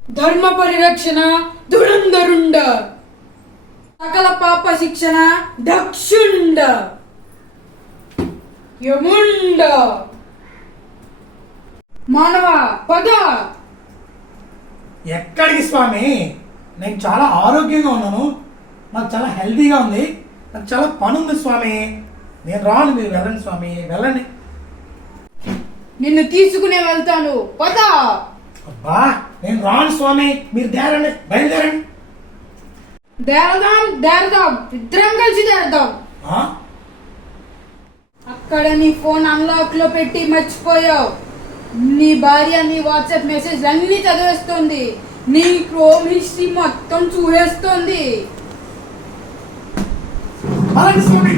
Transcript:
ధర్మ పరిరక్షణ దురంధరుండ, సకల పాప శిక్షణ దక్షుండ, యముండ. మానవ పద. ఎక్కడికి స్వామి? నేను చాలా ఆరోగ్యంగా ఉన్నాను, నాకు చాలా హెల్తీగా ఉంది, నాకు చాలా పని ఉంది స్వామి. నేను రాను, మీరు వెళ్ళండి స్వామి, వెళ్ళండి. నిన్ను తీసుకునే వెళ్తాను, పద. అబ్బా నేను రాను స్వామి, మీరు దేరండి, బయలుదేరండి. దేరదాం ఇద్దరం కలిసి దేరదాం. ఆ? అక్కడ నీ ఫోన్ అన్లాక్ లో పెట్టి మర్చిపోయావు. నీ భార్య నీ వాట్సాప్ మెసేజ్ అన్ని చదివేస్తుంది, నీ క్రోమ్ హిస్టరీ మొత్తం చూసేస్తుంది. అలాగే స్వామి.